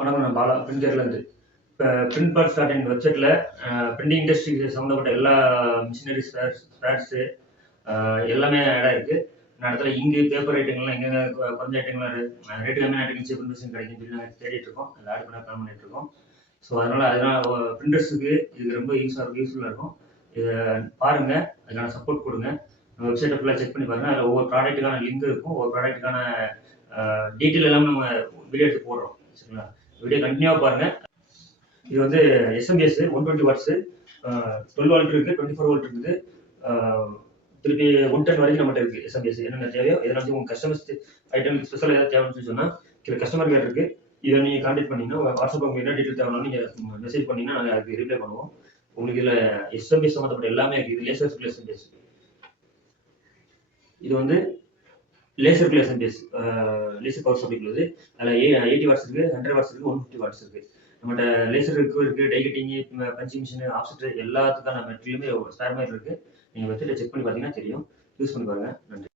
வணக்கம். நான் பாலா பிரிண்டர்லேருந்து. இப்போ பிரிண்ட் பார்ட்ஸ் டாட் இன் வெப்சைட்டில் பிரிண்டிங் இண்டஸ்ட்ரி சம்மந்தப்பட்ட எல்லா மிஷினரி ஸ்பேர்ஸு எல்லாமே ஆடாக இருக்குது. நான் இடத்துல இங்கு பேப்பர் ஐட்டங்கள்லாம் எங்கெங்க குறைஞ்ச ஐட்டங்கள்லாம் ரேட்டு கம்மியான ஐட்டங்கள் சீப் மிஷின் கிடைக்குன்னு சொல்லி நாங்கள் தேடிட்டு இருக்கோம். அதில் ஆட் பண்ண பிளான் பண்ணிட்டு இருக்கோம். ஸோ அதனால் பிரிண்டர்ஸுக்கு இது ரொம்ப யூஸ்ஃபுல்லாக இருக்கும். இதை பாருங்கள், அதுக்கான சப்போர்ட் கொடுங்க. வெப்சைட்டை ஃபுல்லாக செக் பண்ணி பாருங்கள். அதில் ஒவ்வொரு ப்ராடக்ட்டுக்கான லிங்க் இருக்கும். ஒவ்வொரு ப்ராடக்ட்டுக்கான டீட்டெயில் எல்லாமே நம்ம வீடியோ எடுத்து போடுறோம். சரிங்களா? வீடியோ கண்டினியூவாக பாருங்கள். இது வந்து எஸ்எம்பிஎஸ் 120 வாட்ஸு, 12 வோல்ட் இருக்குது, 24 வோல்ட் இருக்குது, திருப்பி 110 வரைக்கும் நம்மகிட்ட இருக்குது. எஸ்எம்பிஎஸ் என்னென்ன தேவையோ எதனாச்சும் உங்கள் கஸ்டமர்ஸ் ஐட்டங்களுக்கு ஸ்பெஷல் ஏதாவது தேவைன்னு சொன்னால் கீழே கஸ்டமர் கேர் இருக்குது. இதை நீங்கள் கான்டாக்ட் பண்ணிங்கன்னா வாட்ஸ்அப் உங்களுக்கு என்ன டீட்டெயில் தேவைனாலும் நீங்கள் மெசேஜ் பண்ணிங்கன்னா நாங்கள் அதுக்கு ரிப்ளை பண்ணுவோம். உங்களுக்கு இதில் எஸ்எம்பிஎஸ் சம்மந்தப்பட்ட எல்லாமே இருக்குது. இது லேசர் எஸ்எம்பிஎஸ். இது வந்து laser SMPS, laser power supply உள்ளது. அதில் 80 வாட்ஸ் இருக்குது, 100 வாட்ஸ் இருக்குது, 150 வாட்ஸ் இருக்குது. நம்மகிட்ட லேசர் இருக்குது, டை கட்டிங்கு, பஞ்சிங் மிஷின், ஆப்செட் எல்லாத்துக்கான மெட்டீரியலுமே ஸ்பேர் மாதிரி இருக்குது. நீங்கள் வெப்சைட்டை செக் பண்ணி பார்த்தீங்கன்னா தெரியும். யூஸ் பண்ணி பாருங்கள். நன்றி.